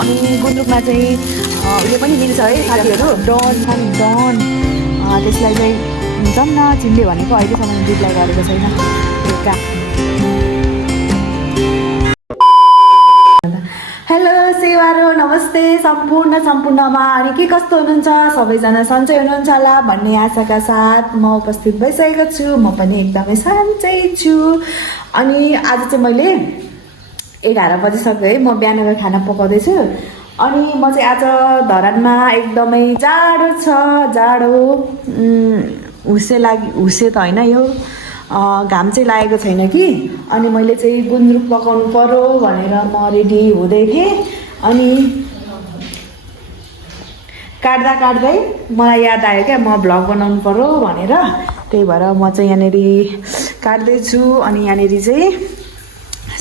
अनि गुन्द्रुकमा चाहिँ उयो पनि मिल्छ है साथीहरू, डन छन् डन। त्यसलाई चाहिँ जम्न चिन्ले भनेको अहिलेसम्म दुधलाई गरेको छैन। हेलो सेवारो, नमस्ते सम्पूर्णमा। अनि के कस्तो हुनुहुन्छ? सबैजना सन्चै हुनुहुन्छ होला भन्ने आशाका साथ म उपस्थित भइसकेको छु। म पनि एकदमै सन्चै छु। अनि आज चाहिँ मैले 11 बजिसक्यो है, म बिहानको खाना पकाउँदैछु। अनि म चाहिँ आज धरानमा एकदमै जाडो छ, जाडो हुसे त होइन, यो घाम चाहिँ लागेको छैन कि। अनि मैले चाहिँ गुन्द्रुक पकाउनु पर्यो भनेर म रेडी हुँदै थिएँ। अनि काट्दै मलाई याद आयो क्या, म भ्लग बनाउनु पर्यो भनेर। त्यही भएर म चाहिँ यहाँनिर काट्दैछु। अनि यहाँनिर चाहिँ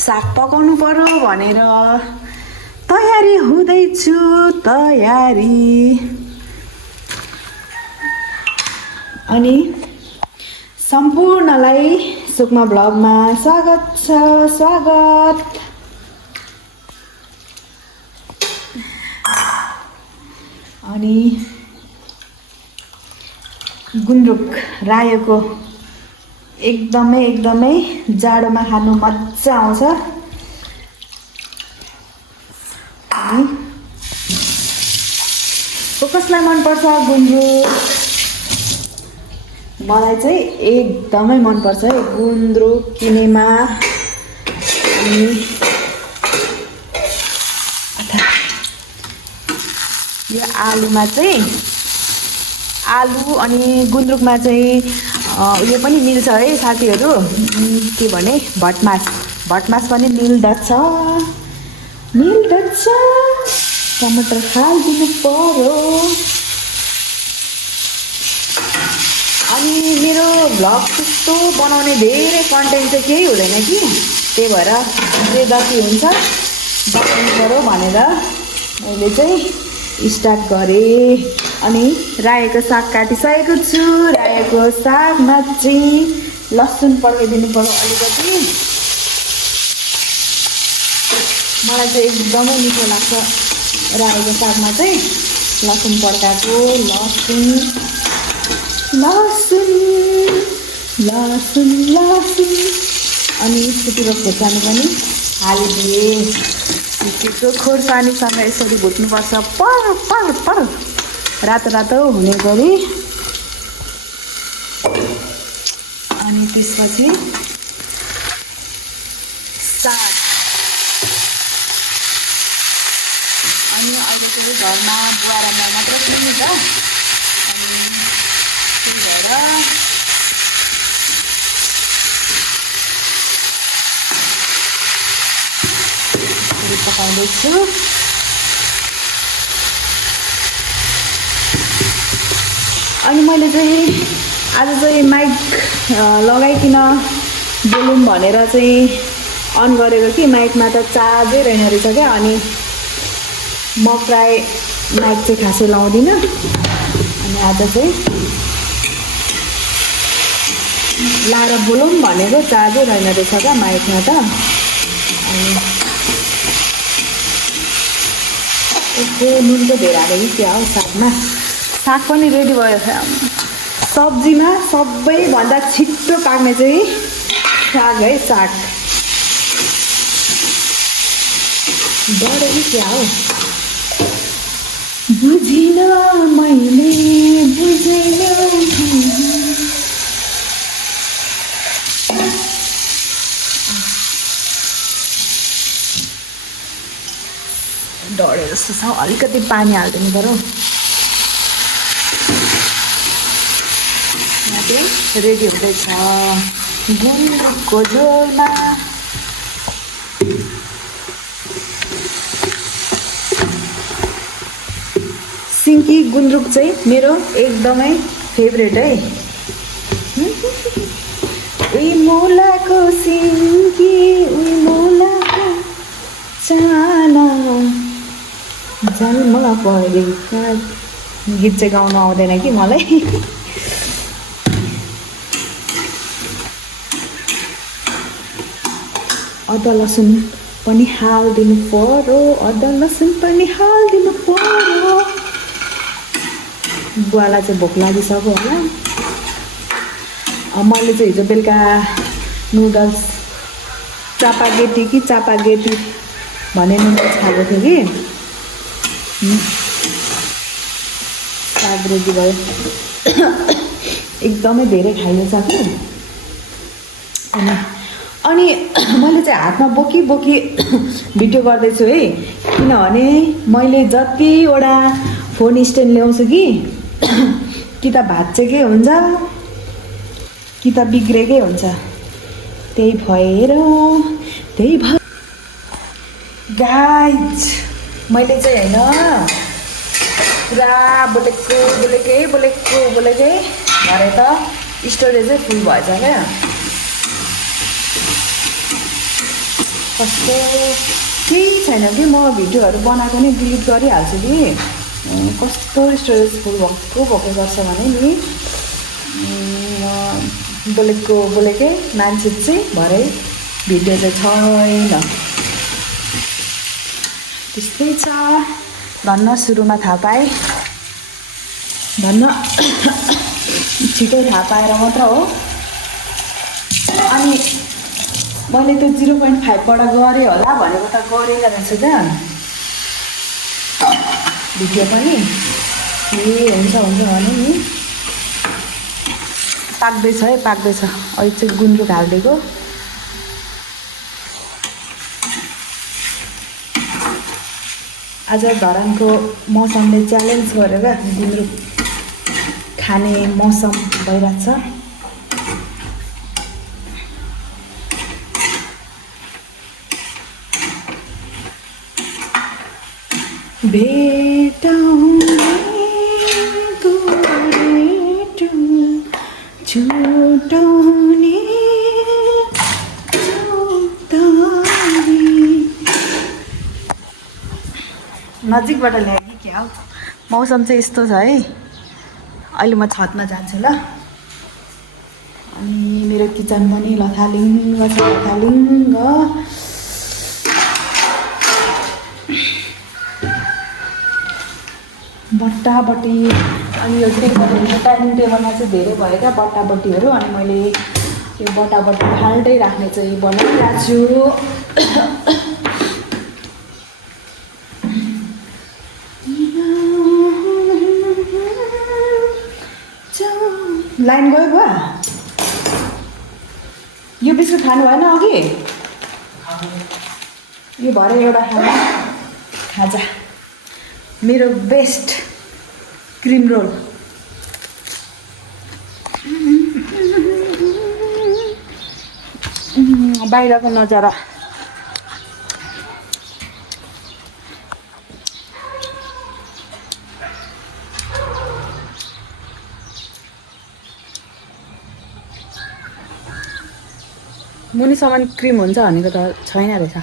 साग पकाउनु पर्यो भनेर तयारी हुँदैछु। अनि सम्पूर्णलाई सुकमा ब्लगमा स्वागत छ, स्वागत। अनि गुन्द्रुक रायोको एकदमै जाडोमा खानु मजा आउँछ। अनि कसलाई मनपर्छ गुन्द्रुक? मलाई चाहिँ एकदमै मनपर्छ है गुन्द्रुक, किनेमा। अनि यो आलुमा चाहिँ आलु अनि गुन्द्रुकमा चाहिँ उयो पनि मिल्छ है साथीहरू, के भने भटमास पनि मिल्दछ। टमाटर हालिदिनु पर्यो। अनि मेरो भ्लग त्यस्तो बनाउने धेरै कन्टेन्ट चाहिँ केही हुँदैन कि, त्यही भएर जे जति हुन्छ बनाउनु पर्यो भनेर मैले चाहिँ स्टार्ट गरेँ। अनि रायोको साग काटिसकेको छु। रायोको सागमा चाहिँ लसुन पड्काइदिनु पर्यो अलिकति। मलाई चाहिँ एकदमै मिठो लाग्छ रायोको सागमा चाहिँ लसुन पड्काएको। लसुन अनि छुटीको खोर्सानी पनि हालिदिएँ। छुटीको खोर्सानीसँग यसरी भुट्नुपर्छ, पर रातो हुने गरी। अनि त्यसपछि साग। अनि अहिले चाहिँ घरमा बुवा र म मात्र छु नि त। अनि त्यही भएर पकाउँदैछु। अनि मैले चाहिँ आज चाहिँ माइक लगाइकन बोलौँ भनेर चाहिँ अन गरेको कि माइकमा त चार्जै रहेन रहेछ क्या। अनि म प्राय माइक चाहिँ खासै लाउँदिनँ। अनि आज चाहिँ लाएर बोलौँ भनेको चार्जै रहेन रहेछ क्या माइकमा त। अनि नुन त धेरै हाल्यो कि क्या हो सागमा। साग पनि रेडी भयो। सब्जीमा सबैभन्दा छिट्टो पाक्ने चाहिँ साग है, साग। डढ्यो कि क्या हो? बुझिन मैले, बुझेन डढ्यो जस्तो छ। अलिकति पानी हालिदिनु पर्यो। यहाँ चाहिँ रेडी हुँदैछ गुन्द्रुकको झोलमा। सिन्की गुन्द्रुक चाहिँ मेरो एकदमै फेभरेट है। उही मुलाको सिन्की, उही मुलाको चाना, जन्म परेका। गीत चाहिँ गाउनु आउँदैन कि मलाई। अदुवा लसुन पनि हालिदिनु पर्यो, अदुवा लसुन पनि हालिदिनु पर्यो। बुवालाई चाहिँ भोक लागिसक्यो होला। मैले चाहिँ हिजो बेलुका नुडल्स चापागेटी भन्ने नुडल्स खाएको थिएँ कि साग रेडी भयो। एकदमै धेरै खाइएछ कि अनि मैले चाहिँ हातमा बोकी भिडियो गर्दैछु है, किनभने मैले जतिवटा फोन स्ट्यान्ड ल्याउँछु कि त भाँच्चेकै हुन्छ कि त बिग्रेकै हुन्छ। त्यही भएर गाइज मैले चाहिँ होइन पुरा बोलेकै भरे त स्टोरेजै फुल भएछ क्या। कस्तो केही छैन कि म भिडियोहरू बनाएको नि डिलिट गरिहाल्छु कि कस्तो स्टोरेज फुल भएको गर्छ भने नि बोलेकै मान्छे चाहिँ भरे भिडियो चाहिँ छैन। त्यस्तै छ। धन्न सुरुमा थाहा पाएँ, धन्न छिटो थाहा पाएर मात्र हो। अनि मैले त्यो 0.5बाट गरेँ होला भनेको त गरेको रहेछ क्या भिडियो पनि। हुन्छ भने नि पाक्दैछ है, पाक्दैछ। अहिले चाहिँ गुन्द्रुक हालिदिएको। आज धरानको मौसमले च्यालेन्ज गरेर गुन्द्रुक खाने मौसम भइरहेको छ। नजिकबाट ल्याएँ कि क्या हो। मौसम चाहिँ यस्तो छ है। अहिले म छतमा जान्छु ल। अनि मेरो किचन पनि लथालिङ्ग छ, लथालिङ्ग। बट्टाबट्टी अनि यो डाइनिङ टेबलमा चाहिँ धेरै भयो क्या बट्टाबट्टीहरू। अनि मैले त्यो बट्टाबट्टी फाल्टै राख्ने चाहिँ बनाइरहेको छु। लाइन गयो बुवा? यो बिस्कुट खानु भएन अघि? यो भरे एउटा खाजा मेरो बेस्ट क्रिम रोल। बाहिरको नजारा मुनिसम्म क्रिम हुन्छ भनेको त छैन रहेछ।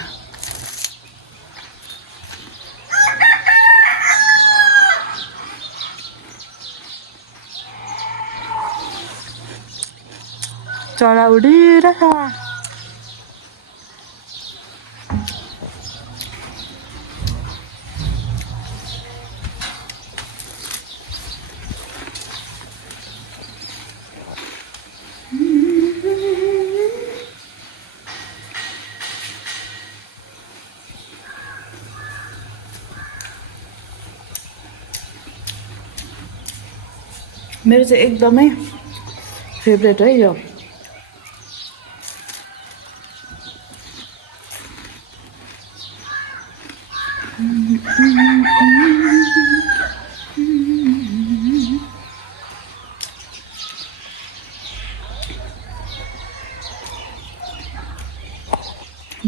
चरा उडिरहेछ। मेरो चाहिँ एकदमै फेभरेट है यो।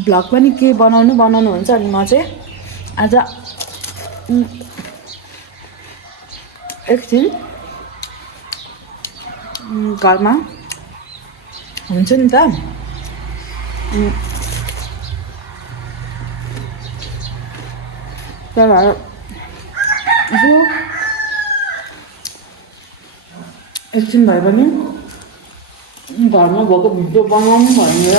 भ्लग पनि के बनाउनु हुन्छ। अनि म चाहिँ आज एकछिन घरमा हुन्छु नि त। तर यसो एकछिन भए पनि घरमा भएको भिडियो बनाउनु भनेर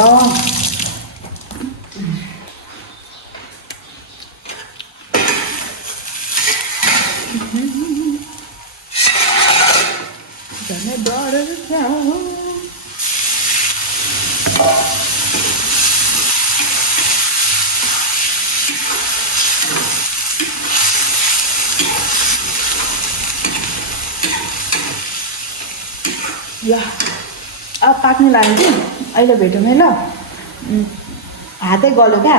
या अब पाक्ने लाग्यो कि अहिले भेटौँ है ल। हातै गल्यो क्या,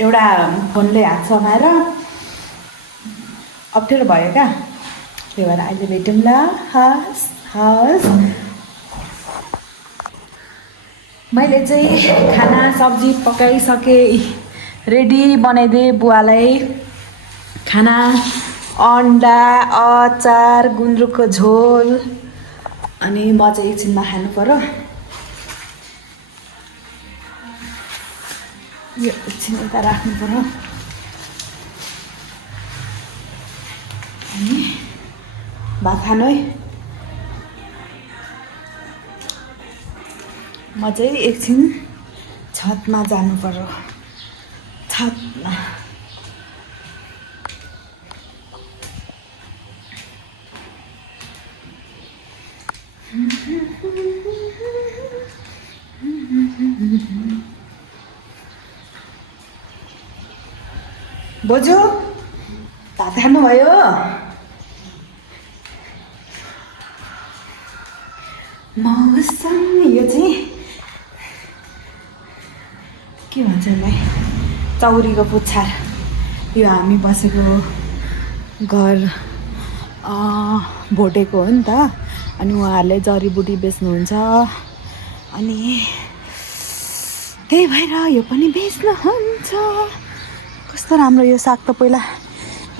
एउटा फोनले हात समाएर अप्ठ्यारो भयो क्या, त्यही भएर अहिले भेटौँ ल। हस् हस्। मैले चाहिँ खाना सब्जी पकाइसकेँ, रेडी बनाइदिएँ बुवालाई खाना। अन्डा, अचार, गुन्द्रुकको झोल, अनि म चाहिँ एकछिनमा खानु पर्यो। यो एकछिन यता राख्नु पर्यो। अनि भात खानु है। म चाहिँ एकछिन छतमा जानु पर्यो, छतमा। बोजू भात खानुभयो? मौसम यो चाहिँ के भन्छ यसलाई, चौरीको पुच्छार। यो हामी बसेको घर भोटेको हो नि त, अनि उहाँहरूले जडीबुटी बेच्नुहुन्छ, अनि त्यही भएर यो पनि बेच्नुहुन्छ। कस्तो राम्रो यो साग त, पहिला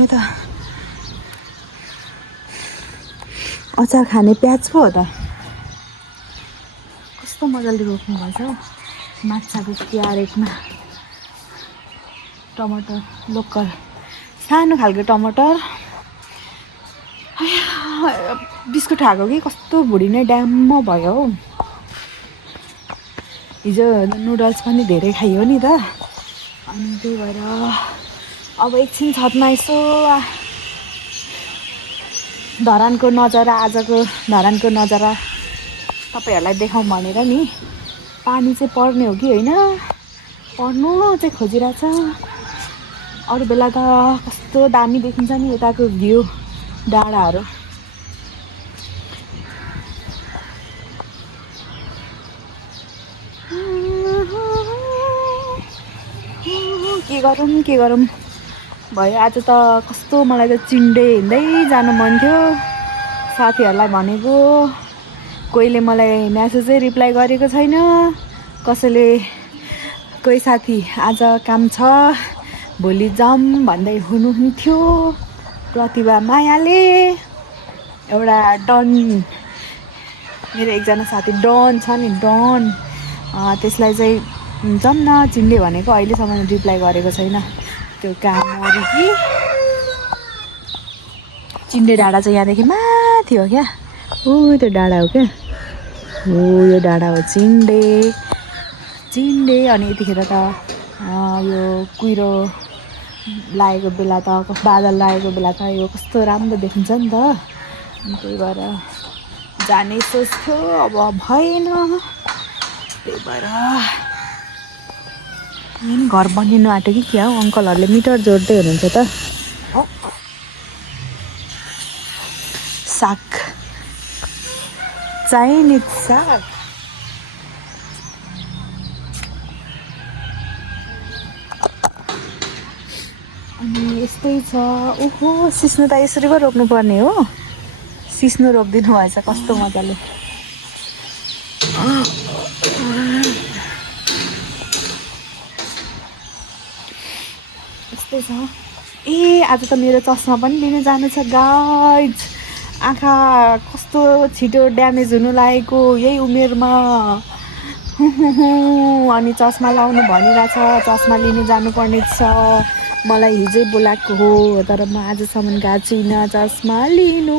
यो त अचार खाने प्याज पो हो त। कस्तो मजाले रोप्नु भएछ हौ, माछाको क्यारेटमा। टमाटर लोकल सानो खालको टमाटर। बिस्कुट खाएको कि कस्तो भुँडी नै ड्याम्म भयो हौ। हिजो नुडल्स पनि धेरै खाइयो नि त, अनि त्यही भएर अब एकछिन छतमा यसो धरानको नजारा, आजको धरानको नजारा तपाईँहरूलाई देखाउँ भनेर नि। पानी चाहिँ पर्ने हो कि होइन, पर्नु चाहिँ खोजिरहेछ। अरू बेला त कस्तो दामी देखिन्छ नि यताको भ्यू, डाँडाहरू। के गरौँ भयो आज त। कस्तो मलाई त चिन्डे हिँड्दै जानु मन थियो। साथीहरूलाई भनेको, कोहीले मलाई म्यासेजै रिप्लाई गरेको छैन। कसैले, कोही साथी आज काम छ भोलि जाऊँ भन्दै हुनुहुन्थ्यो। प्रतिभा मायाले, एउटा डन, मेरो एकजना साथी डन छ नि, डन, त्यसलाई चाहिँ जाऊँ न चिन्डे भनेको, अहिलेसम्म रिप्लाई गरेको छैन। त्यो काम गऱ्यो कि। चिन्डे डाँडा चाहिँ यहाँदेखि माथि हो क्या, त्यो डाँडा हो क्या, यो डाँडा हो चिन्डे। अनि यतिखेर त यो कुहिरो लागेको बेला त, बादल लागेको बेला त यो कस्तो राम्रो देखिन्छ नि त। अनि त्यही भएर जाने सोच्थ्यो, अब भएन। त्यही भएर घर बनिनु आँट्यो कि क्या हो, अङ्कलहरूले मिटर जोड्दै हुनुहुन्छ त। साग चाहिने साग। अनि यस्तै छ। ओहो, सिस्नो त यसरी पो रोप्नुपर्ने हो। सिस्नो रोपिदिनु भएछ कस्तो मजाले। यस्तै छ। आज त मेरो चस्मा पनि लिन जानु छ गाइज। आँखा कस्तो छिटो ड्यामेज हुनु लागेको यही उमेरमा। अनि चस्मा लाउनु भनिरहेछ, चस्मा लिनु जानुपर्ने छ। मलाई हिजै बोलाएको हो, तर म आजसम्म गएको छुइनँ चस्मा लिनु।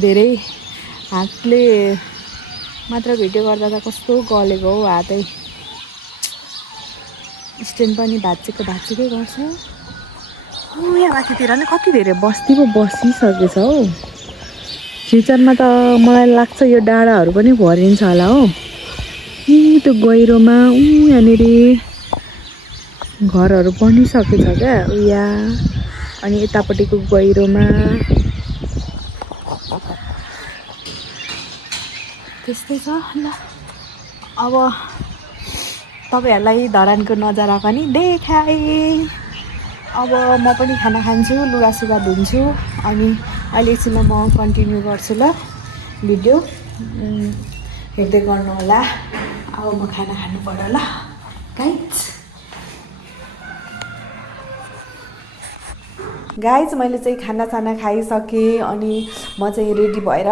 धेरै हातले मात्र भिडियो गर्दा त कस्तो गलेको हौ हातै। स्ट्यान्ड पनि भाँचेकै गर्छ। यहाँ माथितिर नि कति धेरै बस्ती पो बसिसकेछ हौ। फ्युचरमा त मलाई लाग्छ यो डाँडाहरू पनि भरिन्छ होला हो। त्यो गहिरोमा यहाँनिर घरहरू बनिसकेछ क्या उया। अनि यतापट्टिको गहिरोमा त्यस्तै छ। ल अब तपाईँहरूलाई धरानको नजारा पनि देखाएँ। अब म पनि खाना खान्छु, लुगासुगा धुन्छु अनि अहिले एकछिनमा म कन्टिन्यू गर्छु ल भिडियो। हेर्दै गर्नु होला। अब म खाना खानु पर्यो ल गाइज मैले चाहिँ खानासाना खाइसकेँ अनि म चाहिँ रेडी भएर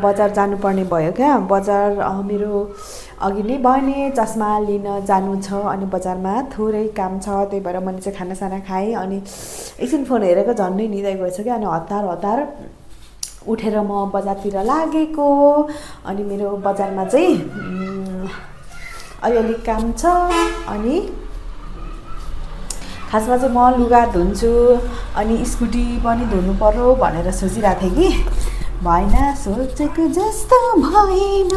बजार जानुपर्ने भयो क्या। बजार मेरो अघि नै भने चस्मा लिन जानु छ अनि बजारमा थोरै काम छ, त्यही भएर मैले चाहिँ खानासाना खाएँ अनि एकछिन फोन हेरेको झन्डै निदै गएछ क्या। अनि हतार उठेर म बजारतिर लागेको। अनि मेरो बजारमा चाहिँ अलिअलि काम छ अनि खासमा चाहिँ म लुगा धुन्छु अनि स्कुटी पनि धुनु पर्यो भनेर सोचिरहेको थिएँ कि भएन, सोचेको जस्तो भएन।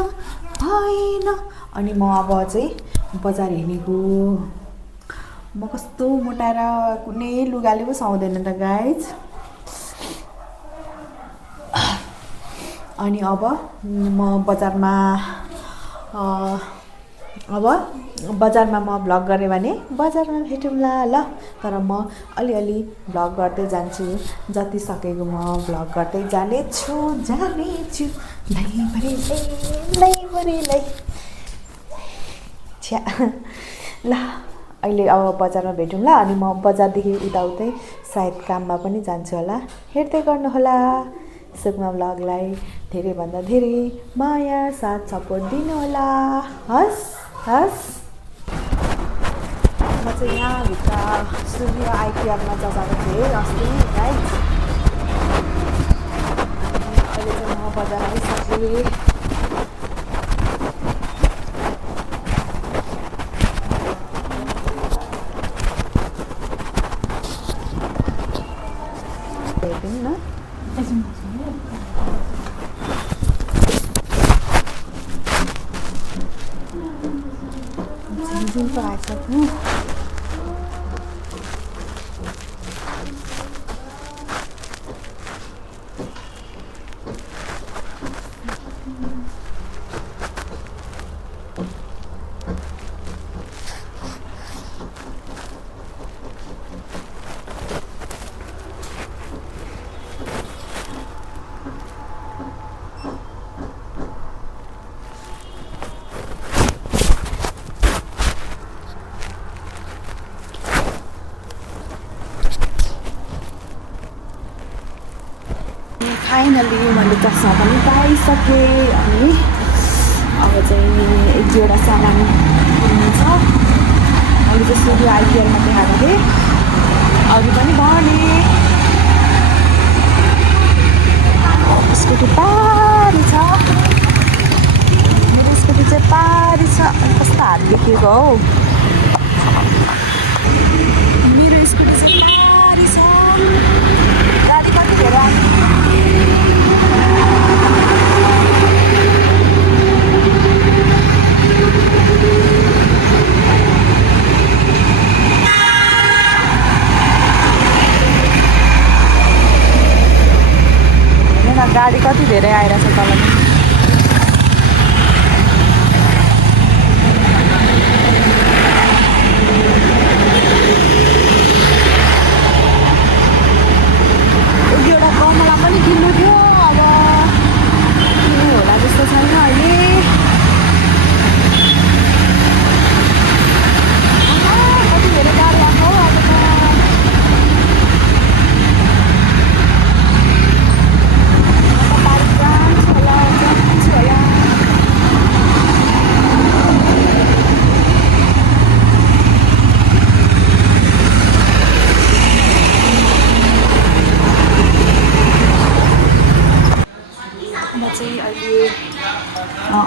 अनि म अब चाहिँ बजार हिँडेको। म कस्तो मोटाएर कुनै लुगाले पो सुहाउँदैन त गाइज। अनि अब म बजारमा म भ्लग गरेँ भने बजारमा भेटौँला ल। तर म अलिअलि भ्लग गर्दै जान्छु, जति सकेको म भ्लग गर्दै जानेछु। छ्या ल अहिले अब बजारमा भेटौँला। अनि म बजारदेखि उताउतै सायद काममा पनि जान्छु होला। हेर्दै गर्नुहोला सुकमा भ्लगलाई। धेरैभन्दा धेरै माया साथ सपोर्ट दिनुहोला। हस् म चाहिँ यहाँभित्र सूर्य आइकेआरमा जगाएको थिएँ अस्ति गाइज। अहिले चाहिँ म बजार आइसकेँ। हेरिदिनु न झिमझिमको आइसक्नु। फाइनली मैले चस्मा पनि पाइसकेँ। अनि अब चाहिँ एक दुईवटा सामान किन्नु छ। मैले चाहिँ सूर्य आइकेआरमा देखाएको थिएँ, अघि पनि भने। स्कुटी पारी छ, मेरो स्कुटी चाहिँ पारी छ। कस्तो हात देखेको हौ, मेरो स्कुटी चाहिँ पारी छ। गाडी कति धेरै गाडी कति धेरै आइरहेछ तल। एउटा गमला पनि किन्नु थियो, अब किन्नु होला जस्तो छैन अहिले। कति धेरै गाडी आएको अब त।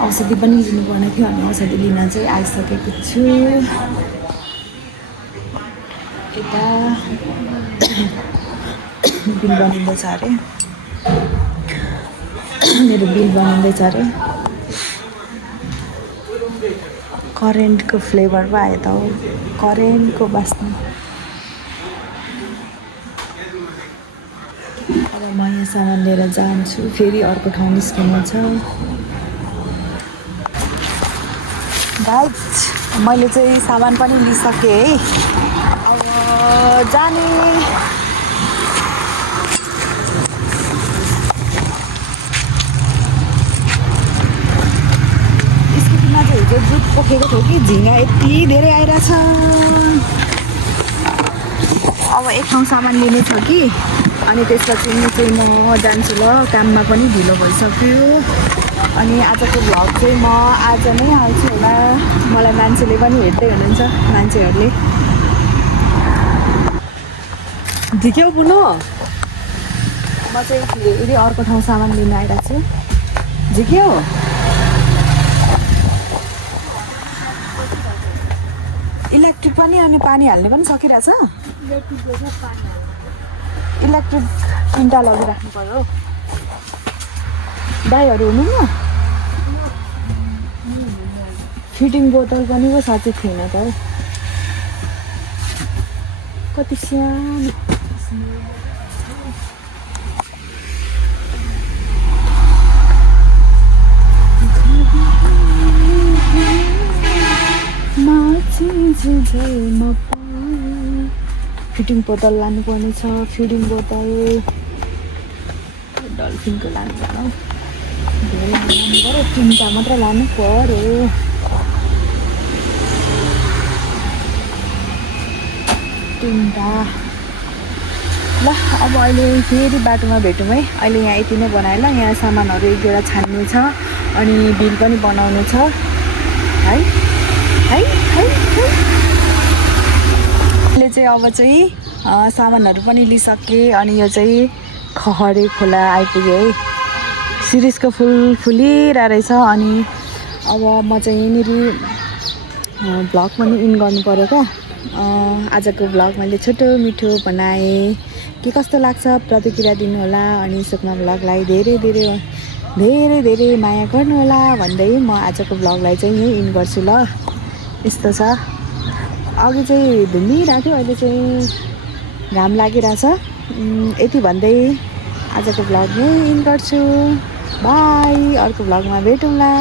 औषधि पनि लिनुपर्ने थियो अनि औषधि लिन चाहिँ आइसकेको छु। यता बिल बनिँदैछ अरे मेरो बिल बनिँदैछ अरे करेन्टको फ्लेभर पो आयो त हौ करेन्टको बास्ना अब म यहाँ सामान लिएर जान्छु फेरि अर्को ठाउँ निस्किनु छ गाइज मैले चाहिँ सामान पनि लिइसकेँ है अब जाने स्कुटीमा चाहिँ हिजो दुध पोखेको थियो कि झिँगा यति धेरै आइरहेछ अब एक ठाउँ सामान लिने छ कि अनि त्यसपछि चाहिँ म जान्छु ल काममा पनि ढिलो भइसक्यो अनि आजको भ्लग चाहिँ म आज नै हाल्छु होला मलाई मान्छेले पनि हेर्दै हुनुहुन्छ मान्छेहरूले झिक्यौ बुनु म चाहिँ फेरि अर्को ठाउँ सामान लिन आइरहेको छु झिक्यौ इलेक्ट्रिक पनि अनि पानी हाल्ने पनि सकिरहेछ इलेक्ट्रिक 3टा लगिराख्नु पर्यो दाइहरू हुनु न फिटिङ बोतल पनि पो साँच्चै थिएन त हौ कति सानो फिटिङ बोतल लानुपर्ने छ फिडिङ बोतल डल्फिनको लानु पर्यो धेरै लानु पर्यो 3टा मात्र लानु पर्यो 3टा ल अब अहिले फेरि बाटोमा भेटौँ है अहिले यहाँ यति नै बनाएँ ल यहाँ सामानहरू एक दुईवटा छान्नु छ अनि बिल पनि बनाउनु छ है है है अहिले चाहिँ अब चाहिँ सामानहरू पनि लिइसकेँ अनि यो चाहिँ खहरे खोला आइपुग्यो है शिरीषको फुल फुलिरहेको रहेछ अनि अब म चाहिँ यहाँनिर भ्लग पनि इन गर्नु पर्यो क्या आजको भ्लग मैले छोटो मिठो बनाएँ के कस्तो लाग्छ प्रतिक्रिया दिनु होला अनि सुकना भ्लगलाई धेरै धेरै धेरै धेरै माया गर्नु होला भन्दै म आजको भ्लगलाई चाहिँ यहीँ इन गर्छु ल यस्तो छ अघि चाहिँ धुम्मिरहेको थियो अहिले चाहिँ घाम लागिरहेछ यति भन्दै आजको भ्लग यहीँ इन गर्छु बाई अर्को भ्लगमा भेटौँला